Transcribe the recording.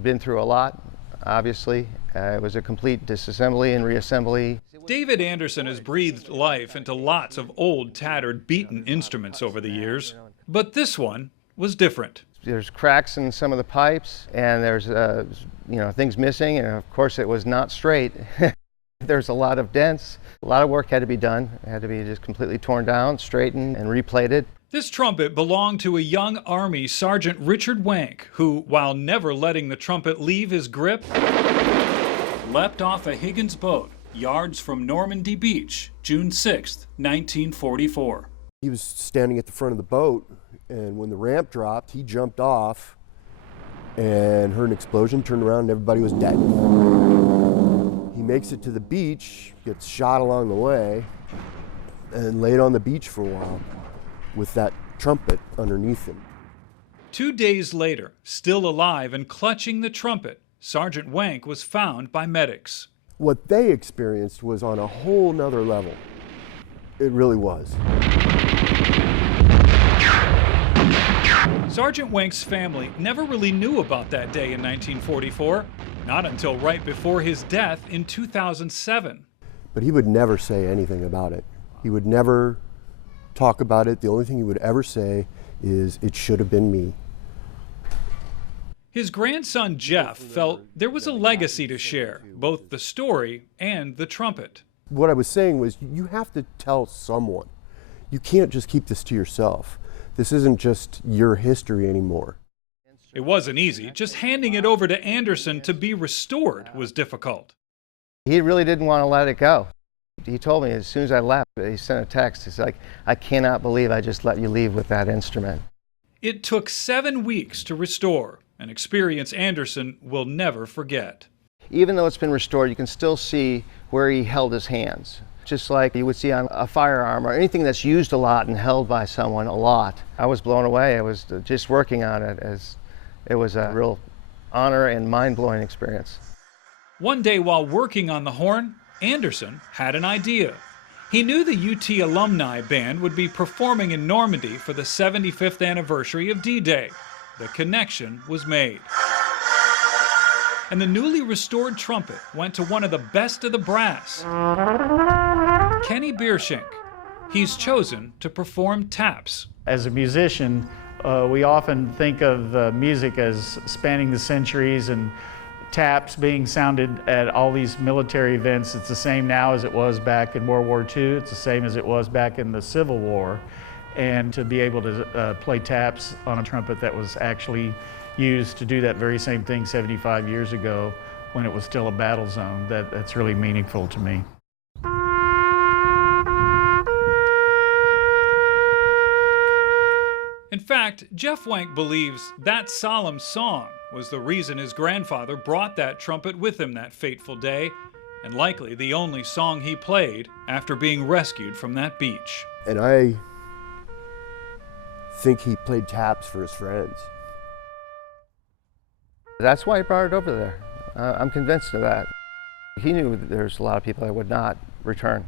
had been through a lot, obviously. It was a complete disassembly and reassembly. David Anderson has breathed life into lots of old, tattered, beaten instruments over the years, but this one was different. There's cracks in some of the pipes, and there's things missing, and of course it was not straight. There's a lot of dents. A lot of work had to be done. It had to be just completely torn down, straightened, and replated. This trumpet belonged to a young Army Sergeant Richard Wank, who, while never letting the trumpet leave his grip, leapt off a Higgins boat yards from Normandy Beach, June 6, 1944. He was standing at the front of the boat, and when the ramp dropped, he jumped off and heard an explosion, turned around, and everybody was dead. He makes it to the beach, gets shot along the way, and laid on the beach for a while with that trumpet underneath him. 2 days later, still alive and clutching the trumpet, Sergeant Wank was found by medics. What they experienced was on a whole nother level. It really was. Sergeant Wank's family never really knew about that day in 1944, not until right before his death in 2007. But he would never say anything about it. He would never talk about it. The only thing he would ever say is, "It should have been me." His grandson Jeff felt there was a legacy to share, both the story and the trumpet. What I was saying was, you have to tell someone. You can't just keep this to yourself. This isn't just your history anymore. It wasn't easy. Just handing it over to Anderson to be restored was difficult. He really didn't want to let it go. He told me as soon as I left, he sent a text. He's like, "I cannot believe I just let you leave with that instrument." It took 7 weeks to restore, an experience Anderson will never forget. Even though it's been restored, you can still see where he held his hands, just like you would see on a firearm or anything that's used a lot and held by someone a lot. I was blown away. I was just working on it, as it was a real honor and mind-blowing experience. One day while working on the horn, Anderson had an idea. He knew the UT alumni band would be performing in Normandy for the 75th anniversary of D-Day. The connection was made. And the newly restored trumpet went to one of the best of the brass, Kenny Bierschenk. He's chosen to perform taps. As a musician, we often think of music as spanning the centuries, and taps being sounded at all these military events. It's the same now as it was back in World War II. It's the same as it was back in the Civil War. And to be able to play taps on a trumpet that was actually used to do that very same thing 75 years ago when it was still a battle zone, that's really meaningful to me. In fact, Jeff Wank believes that solemn song was the reason his grandfather brought that trumpet with him that fateful day, and likely the only song he played after being rescued from that beach. And I think he played taps for his friends. That's why he brought it over there. I'm convinced of that. He knew that there's a lot of people that would not return.